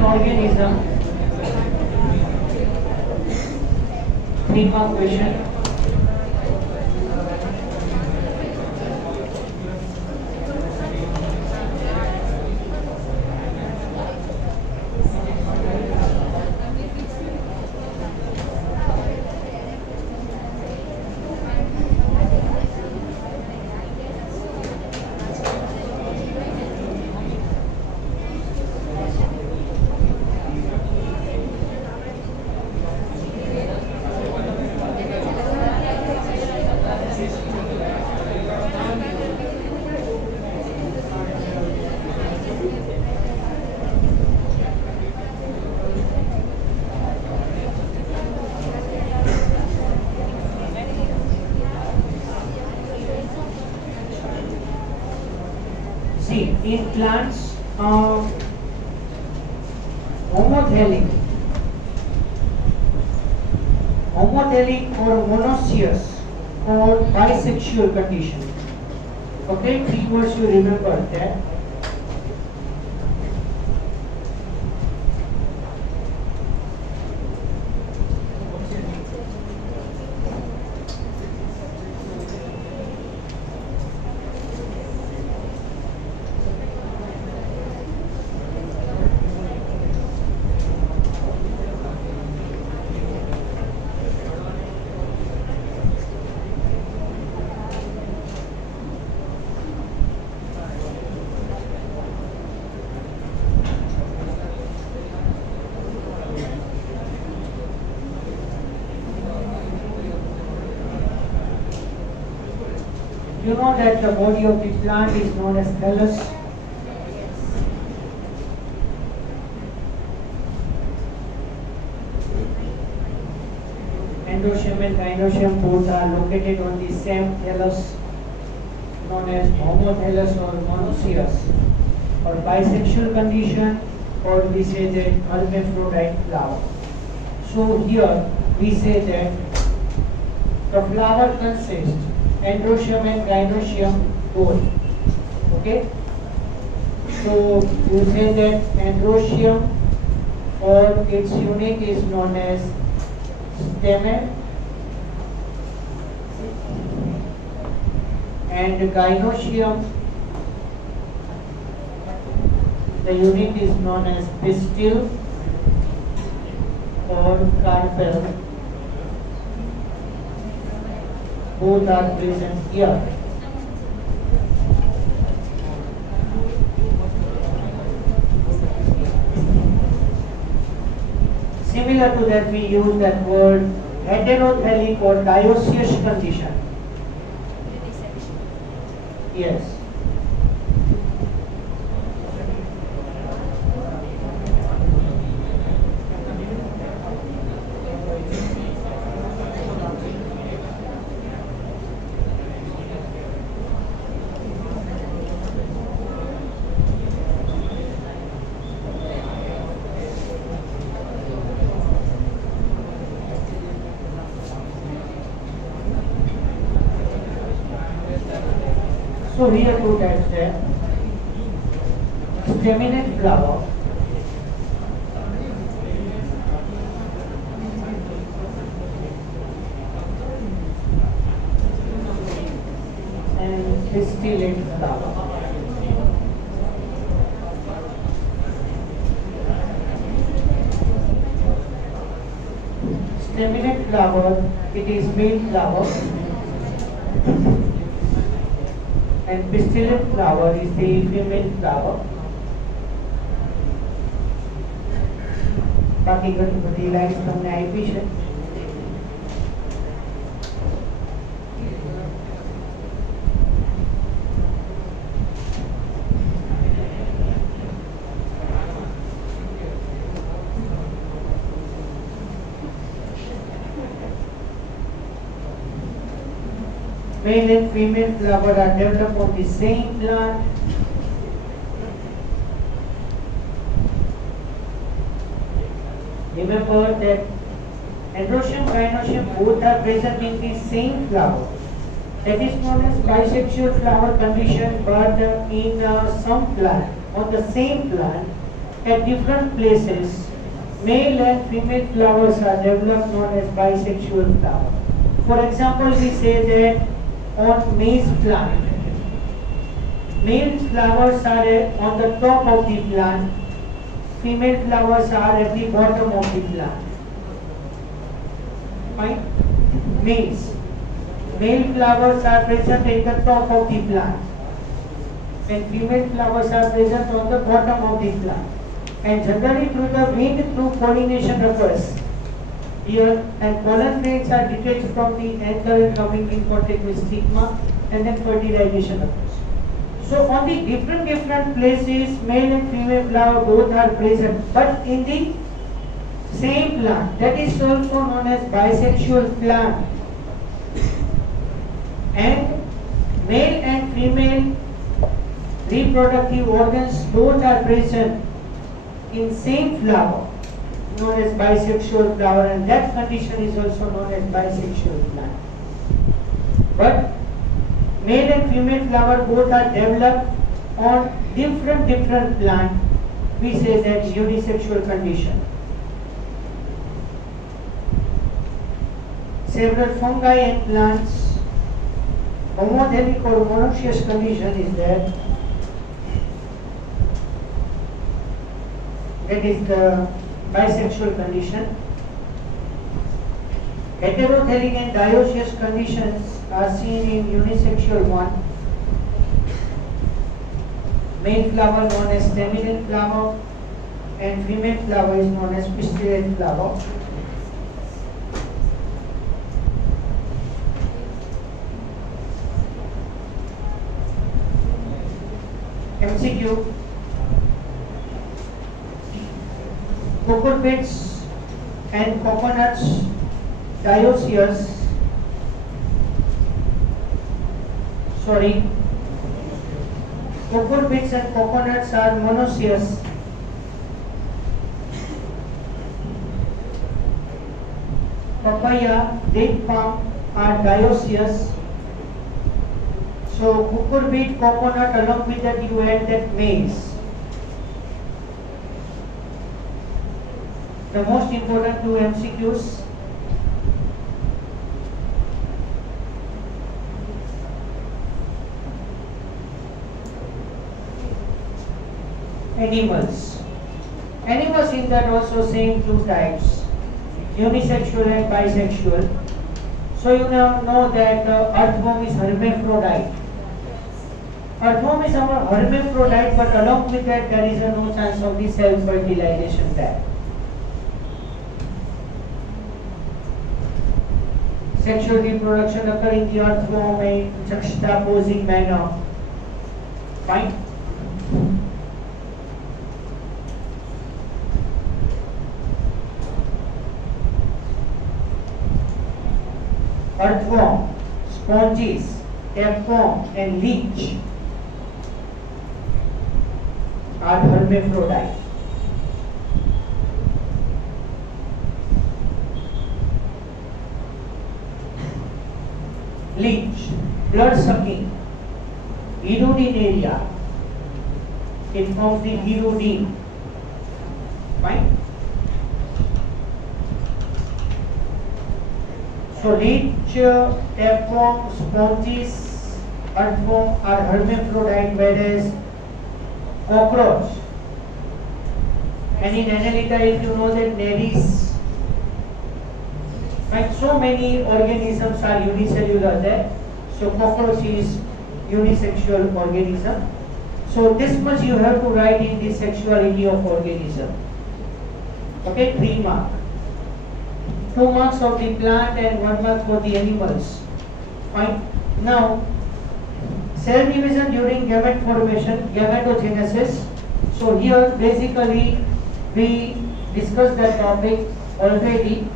living organism. 3-mark question. See, in plants, homothallic or monoecious or bisexual condition. Okay, 3 words you remember that. You know that the body of the plant is known as thallus. Androecium and gynoecium both are located on the same thallus, known as homothallus or monoecious, or bisexual condition, or we say that hermaphrodite flower. So here we say that the flower consists Androecium and gynoecium both. Okay, so you say that androecium or its unit is known as stamen, and gynoecium, the unit is known as pistil or carpel. Both are present here. Similar to that, we use that word heterothallic or dioecious condition. Yes. So here two types there. Staminate flower and pistillate flower. Staminate flower, it is male flower, and pistillate flower is the female flower. बाकी घणी बધી lines તમને આપી છે. Male and female flower are developed on the same plant. Remember that androecium, gynoecium both are present in the same flower. That is known as bisexual flower condition, but in some plant, on the same plant, at different places, male and female flowers are developed known as bisexual flower. For example, we say that on maize plant, male flowers are on the top of the plant, female flowers are at the bottom of the plant. Fine? Maize. Male flowers are present at the top of the plant and female flowers are present on the bottom of the plant. And generally through the wind, through pollination occurs here, and pollen grains are detached from the anther coming in contact with stigma, and then fertilization occurs. So on the different places, male and female flower both are present, but in the same plant. That is also known as bisexual plant. And male and female reproductive organs both are present in same flower, known as bisexual flower, and that condition is also known as bisexual plant. But male and female flower both are developed on different plant. We say that unisexual condition. Several fungi and plants, homotelic or monoecious condition is there. That is the bisexual condition. Heterothelic and dioecious conditions are seen in unisexual one. Male flower known as staminate flower and female flower is known as pistillate flower. MCQ. Cucurbits and coconuts dioecious. Cucurbits and coconuts are monoecious. Papaya, date palm are dioecious. So cucurbit, coconut, along with that you add that maize. The most important two MCQs. Animals. Animals in that also same two types, unisexual and bisexual. So you now know that earthworm is hermaphrodite. Earthworm is our hermaphrodite, but along with that there is no chance of the self-fertilization there. Sexual reproduction occur in the earthworm in juxtaposing manner. Fine. Earthworm, sponges, tapeworm and leech are hermaphrodite. Leech, blood sucking, hirudinaria, it forms the hirudine. Fine. So leech, tapeworm, sponges, earthworm are hermaphrodite, whereas cockroach, and in Annelida if you know that Nereis, right, so many organisms are unicellular there. So cockroach is unisexual organism. So this much you have to write in the sexuality of organism. Okay, 3 marks. 2 marks of the plant and 1 mark for the animals. Fine. Now, cell division during gamete formation, gametogenesis. So here basically we discussed that topic already.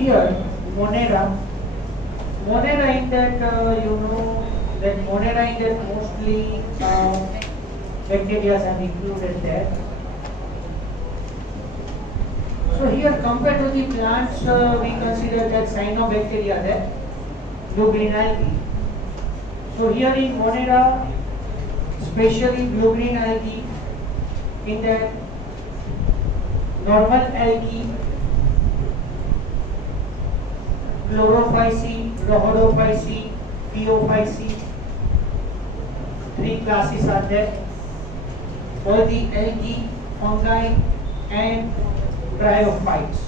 here Monera. Monera in that you know that Monera in that mostly bacteria are included there. So here compared to the plants we consider that cyanobacteria there, blue-green algae. So here in Monera, especially blue-green algae, in that normal algae, Chlorophyceae, Rhodophyceae, Phaeophyceae, three classes are there. All the algae, fungi and bryophytes.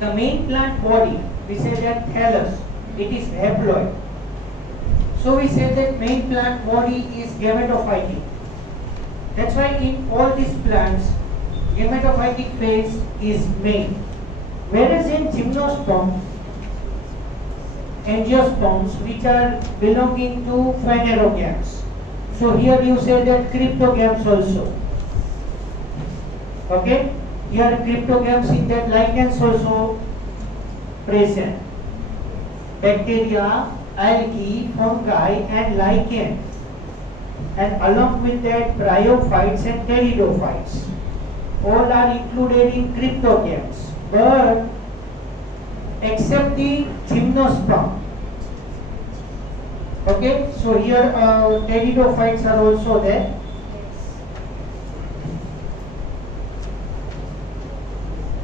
The main plant body, we say that thallus, it is haploid. So we say that main plant body is gametophytic. That's why in all these plants, gametophytic phase is main. Whereas in gymnosperm, angiosperms, which are belonging to phanerogams. So here you say that cryptogams also. Okay? Here cryptogams in that lichens also present. Bacteria, algae, fungi and lichen. And along with that bryophytes and pteridophytes. All are included in cryptogams. But except the gymnosperm. Okay, so here pteridophytes are also there.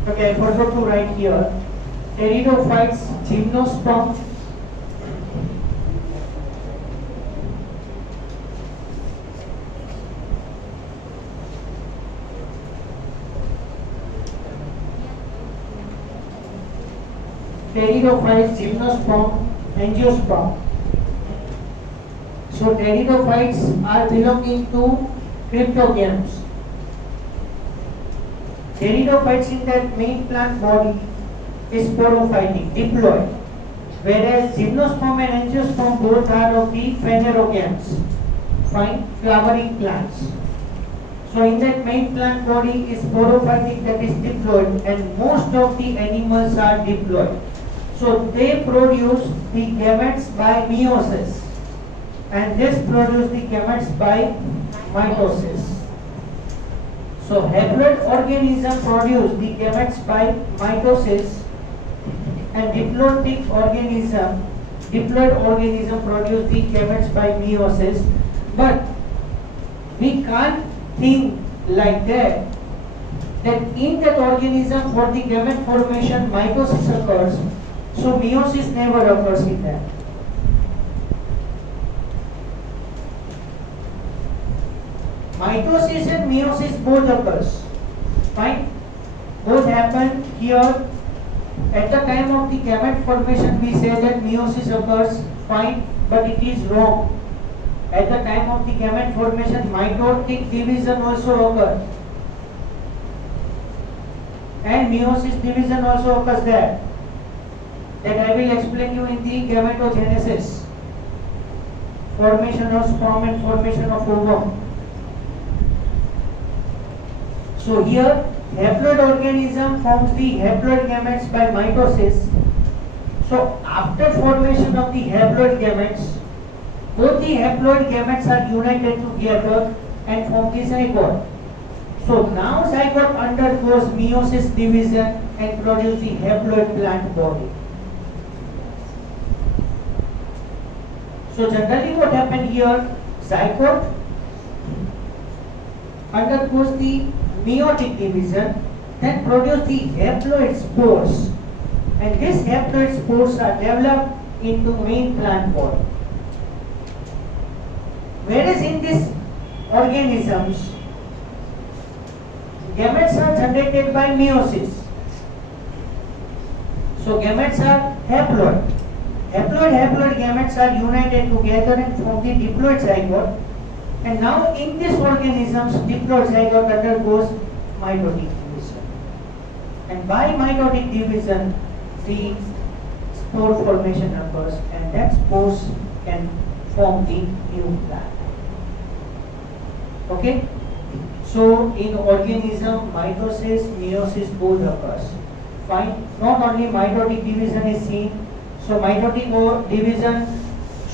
Okay, I forgot to write here. Pteridophytes, gymnosperm, pteridophytes, gymnosperm, angiosperm. So pteridophytes are belonging to cryptogams. Pteridophytes in that main plant body is sporophytic, diploid, whereas gymnosperm and angiosperm both are of the phanerogams, fine flowering plants. So in that main plant body is sporophytic, that is diploid, and most of the animals are diploid. So they produce the gametes by meiosis, and this produce the gametes by mitosis. So haploid organism produce the gametes by mitosis, and diploid organism produce the gametes by meiosis. But we can't think like that in that organism for the gamete formation mitosis occurs, so meiosis never occurs in that. Mitosis and meiosis both occurs. Fine? Both happen here. At the time of the gamete formation we say that meiosis occurs. Fine, but it is wrong. At the time of the gamete formation mitotic division also occurs. And meiosis division also occurs there. That I will explain you in the gametogenesis. Formation of sperm and formation of ovum. So here haploid organism forms the haploid gametes by mitosis. So after formation of the haploid gametes, both the haploid gametes are united together and form the zygote. So now zygote undergoes meiosis division and produces the haploid plant body. So generally what happened here, zygote undergoes the meiotic division, then produce the haploid spores, and these haploid spores are developed into main plant body. Whereas in these organisms, gametes are generated by meiosis. So gametes are haploid. Haploid gametes are united together and form the diploid zygote. And now in these organisms, diploid zygote undergoes mitotic division. And by mitotic division, the spore formation occurs, and that spores can form the new plant. Okay? So in organism, mitosis, meiosis both occurs. Fine. Not only mitotic division is seen. So mitotic division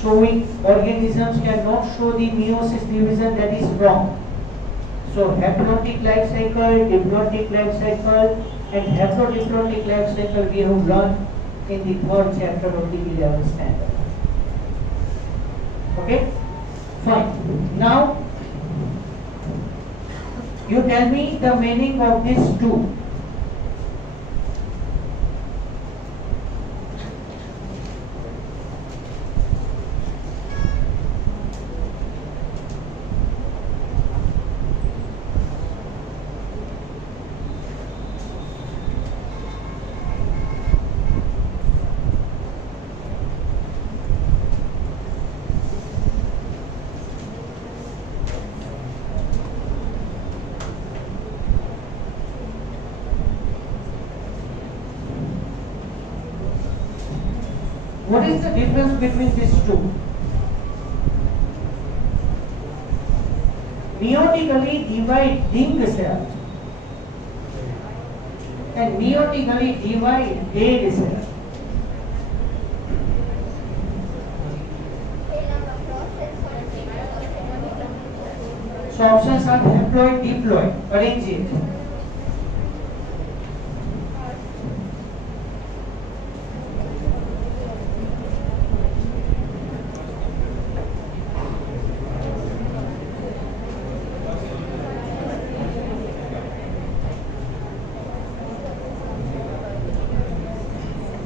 showing organisms cannot show the meiosis division, that is wrong. So haplotic life cycle, diplotic life cycle and haplodiplotic life cycle we have learned in the third chapter of the 11th standard. Okay? Fine. Now you tell me the meaning of these two. What is the difference between these two? Meiotically dividing cell and meiotically divided cell. So options are haploid, diploid. Arrange it.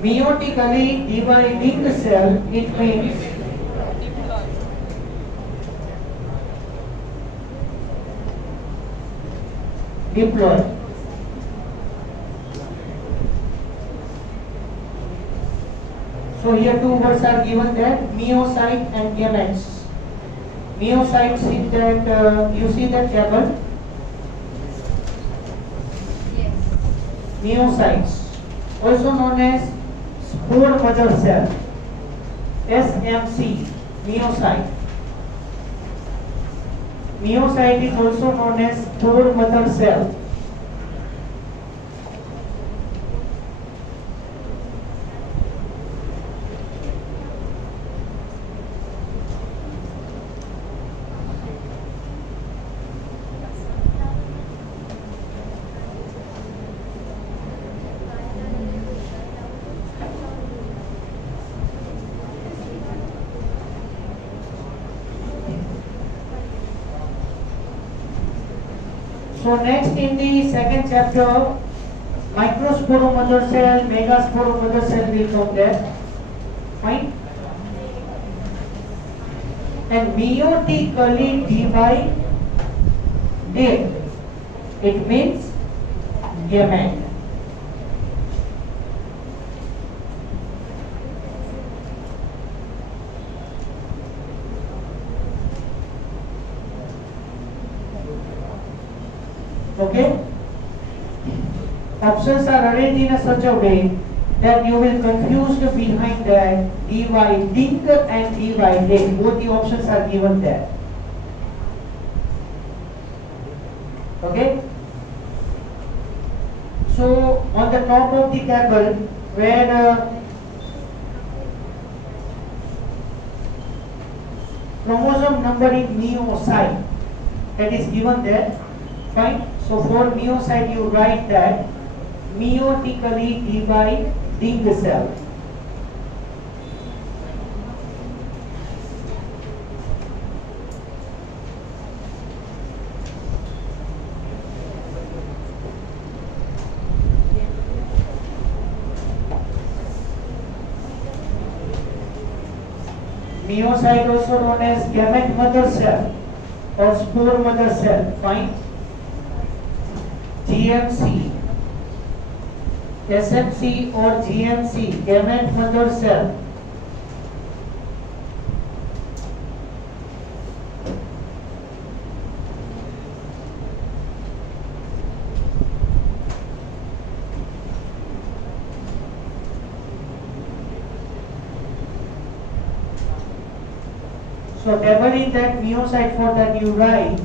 Meiotically dividing cell, it means diploid. So here two words are given there, meiocyte and gametes. Meiocytes in that, you see that table? Yes. Meiocytes, also known as spore mother cell, SMC, meiocyte. Meiocyte is also known as spore mother cell. So next in the second chapter, microspore mother cell, megaspore mother cell will come there. Fine. And meiotically divided, it means gamete. Okay? Options are arranged in such a way that you will confuse behind that dividing and divided. Both the options are given there. Okay? So on the top of the table where chromosome number in meiocyte, that is given there. Fine. So for meiocyte you write that meiotically dividing cell. Meiocyte also known as gamete mother cell or spore mother cell. Fine. GMC, SMC or GMC, gamete mother cell. So table in that meiocyte, for that you write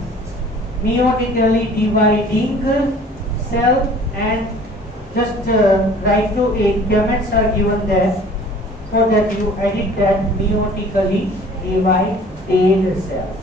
meiotically dividing cell and just write to a gametes are given there. For that you edit that meiotically divided cell.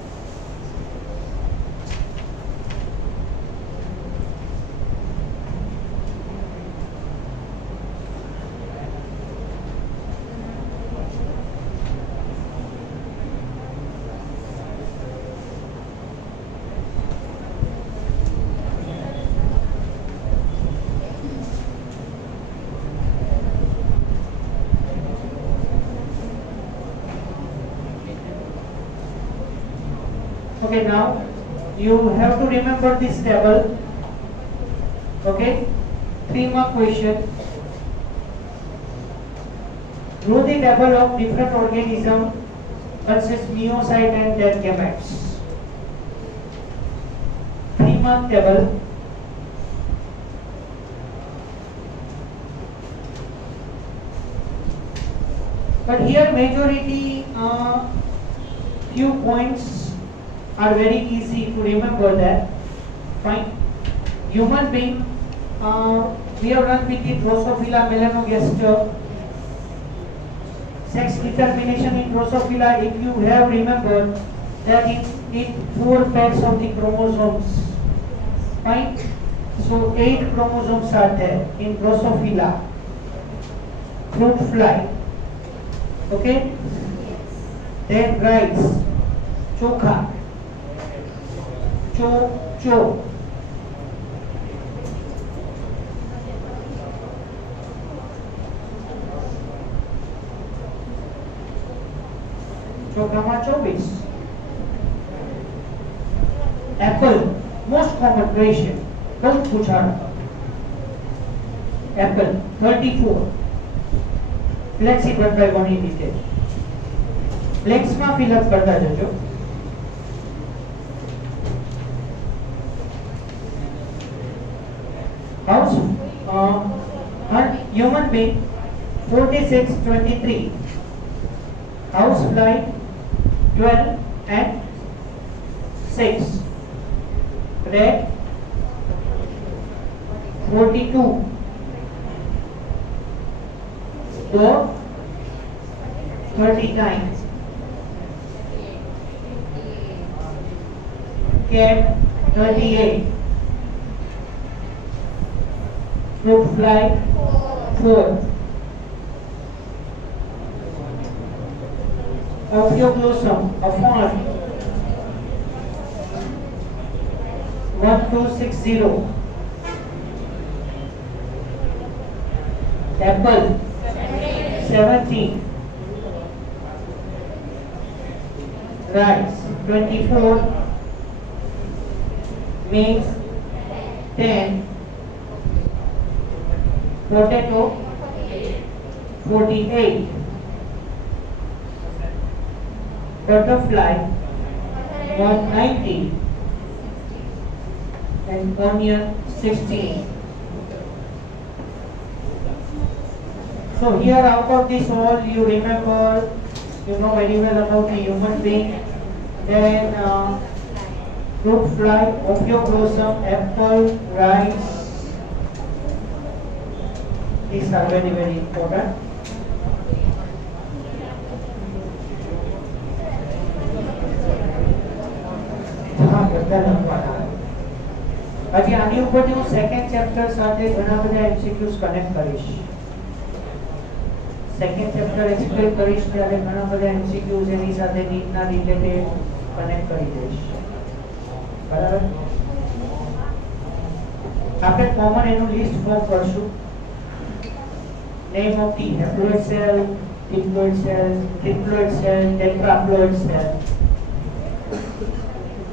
Okay, now you have to remember this table. Okay, 3-mark question. Draw the table of different organisms consists meiocyte and their gametes. 3-mark table. But here majority few points are very easy to remember that. Fine. Human being, we have run with the Drosophila melanogaster. Sex determination in Drosophila, if you have remembered that it 4 pairs of the chromosomes. Fine. So 8 chromosomes are there in Drosophila. Fruit fly. Okay. Then rice, chokha. Cho. Chokama 24. Apple, most common question. Don't pucha. Apple 34. Flexi but by one detail. Flexma fill up करता जाओ. House, human being 46-23, house fly 12 and 6, rat 42, dog 39, cat 38. Fruit fly 4. Ophioglossum, a fawn 1260. Apple 17. Rice 24. Maize 10. Potato 48. Butterfly 190 and onion 16. So here out of this all you remember, you know very well about the human being. Then fruit fly, Ophioglossum, apple, rice. These are very, very important. હજી આની ઉપરથી હું second chapter સાથે ઘણા બધા MCQs connect કરીશ. Second chapter explain કરીશ ત્યારે ઘણા બધા એમસીક્યુઝ એની સાથે નીટના રિલેટેડ કનેક્ટ કરી દઈશ. બરાબર? આપણે કોમન એનું લિસ્ટ ફોર્મ કરશું. Name of the haploid cell, diploid cell, triploid cell, tetraploid cell.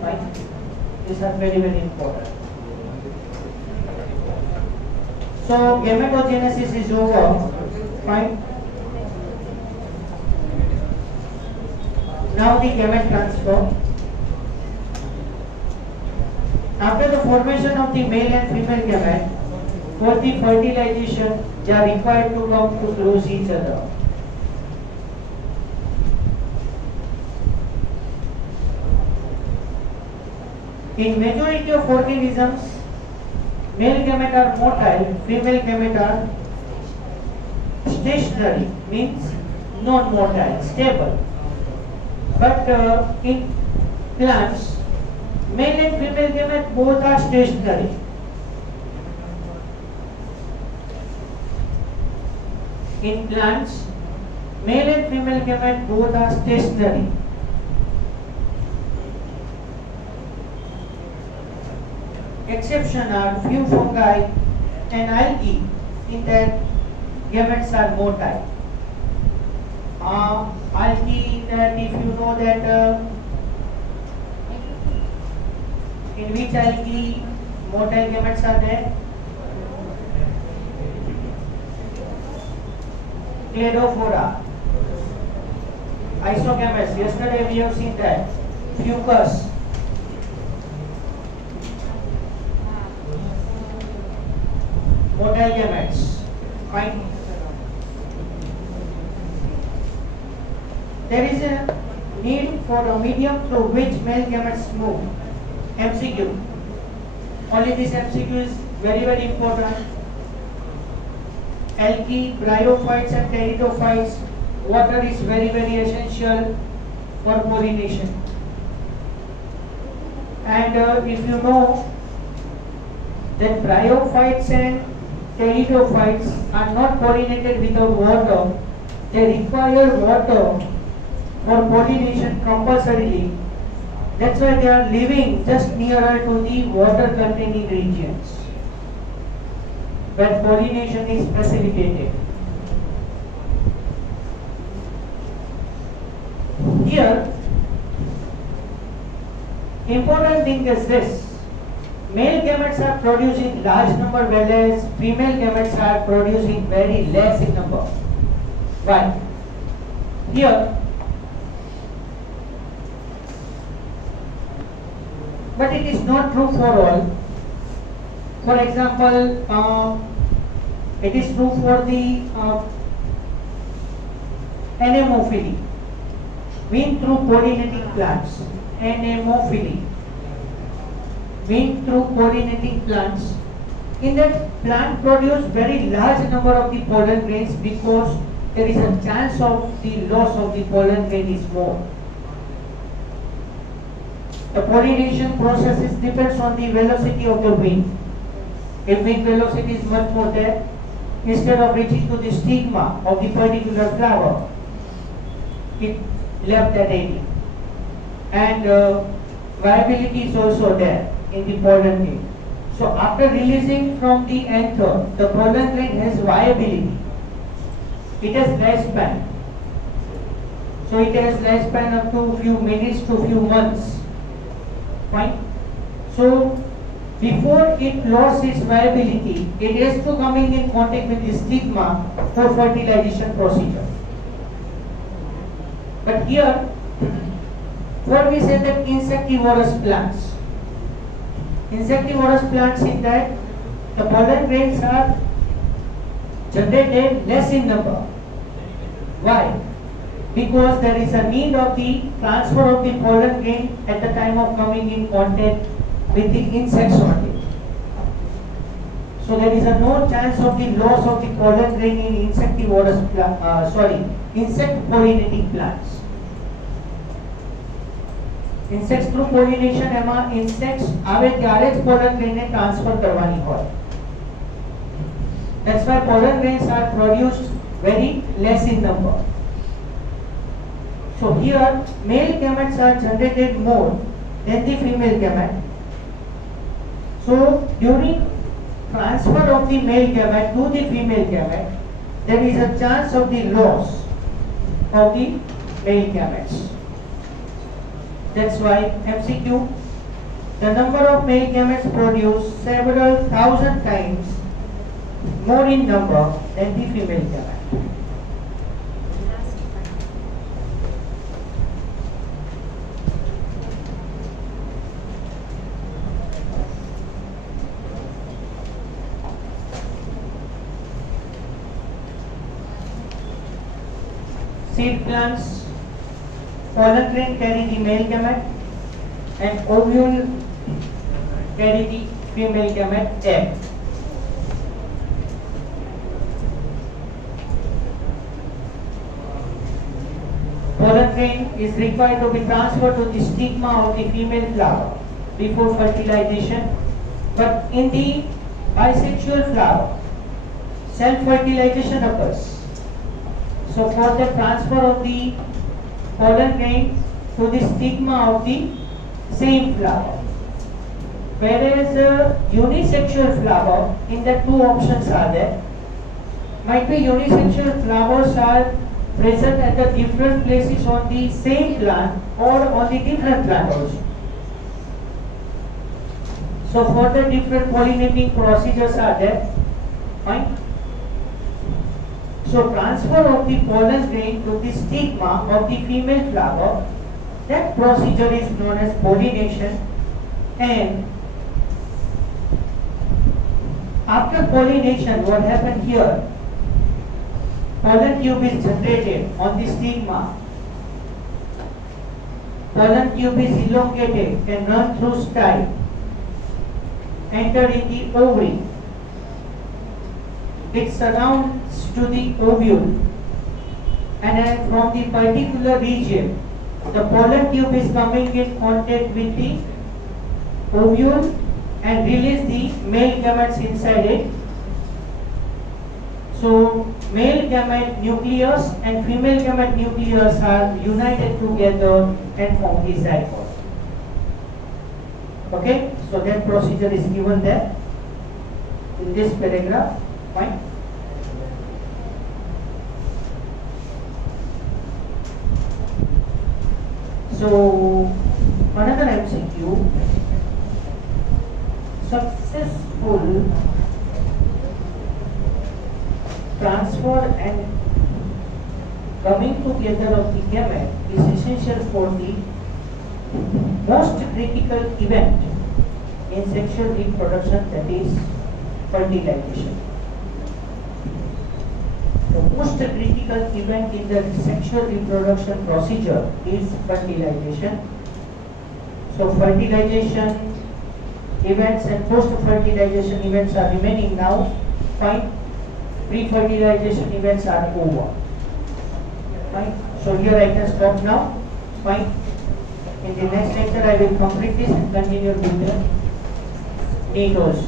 Right? These are very, very important. So gametogenesis is over. Fine. Now the gamete transfer. After the formation of the male and female gamete, for the fertilization, they are required to come to close each other. In majority of organisms, Male gamete are motile, female gamete are stationary, means non-motile, stable. But in plants, male and female gamete both are stationary. In plants, male and female gamete both are stationary. Exception are few fungi and algae, in that gametes are motile. Algae, that if you know that in which algae motile gametes are there? Cladophora. Isogametes, yesterday we have seen that. Fucus. Motile gametes. Fine. There is a need for a medium through which male gametes move. MCQ. Only this MCQ is very important. Algae, bryophytes and pteridophytes, water is very essential for pollination. And if you know that bryophytes and pteridophytes are not pollinated without water, they require water for pollination compulsorily. That's why they are living just nearer to the water containing regions where pollination is facilitated. Here, important thing is this: male gametes are producing large number, whereas female gametes are producing very less in number. Why? Here, but it is not true for all. For example, it is true for the anemophily, mean through pollinating plants. Anemophily, mean through pollinating plants. In that, plant produce very large number of the pollen grains because there is a chance of the loss of the pollen grain is more. The pollination process depends on the velocity of the wind. If wind velocity is much more there, instead of reaching to the stigma of the particular flower, it left that area. And viability is also there in the pollen grain. So after releasing from the anther, the pollen grain has viability. It has lifespan. So it has lifespan up to few minutes to few months. Fine. So before it lost its viability, it has to coming in contact with the stigma for fertilization procedure. But here, what we say that insectivorous plants. Insectivorous plants in that the pollen grains are generated less in number. Why? Because there is a need of the transfer of the pollen grain at the time of coming in contact with the insects only. So there is no chance of the loss of the pollen grain in insectivorous insect pollinating plants. Insects through pollination એમાં insects આવે ત્યારે જ pollen grain ને transfer કરવાની હોય. That's why pollen grains are produced very less in number. So here male gametes are generated more than the female gamete. So during transfer of the male gamete to the female gamete, there is a chance of the loss of the male gametes. That's why MCQ, the number of male gametes produced several thousand times more in number than the female gamete. Seed plants, pollen grain carry the male gamete and ovule carry the female gamete egg. Pollen grain is required to be transferred to the stigma of the female flower before fertilization, but in the bisexual flower, self-fertilization occurs. So for the transfer of the pollen grain to the stigma of the same flower. Whereas unisexual flower, in the two options are there. Might be unisexual flowers are present at the different places on the same plant or on the different plant also. So for the different pollinating procedures are there. Fine. So transfer of the pollen grain to the stigma of the female flower, that procedure is known as pollination. And after pollination, what happened here? Pollen tube is generated on the stigma. Pollen tube is elongated and run through style, enter in the ovary. It surrounds to the ovule, and then from the particular region, the pollen tube is coming in contact with the ovule and release the male gametes inside it. So male gamete nucleus and female gamete nucleus are united together and form the zygote. Okay, so that procedure is given there in this paragraph. Fine. So another MCQ: successful transfer and coming together of the gamete is essential for the most critical event in sexual reproduction, that is fertilization. The most critical event in the sexual reproduction procedure is fertilization. So fertilization events and post-fertilization events are remaining now. Fine. Pre-fertilization events are over. Fine. So here I can stop now. Fine. In the next lecture I will complete this and continue with the details.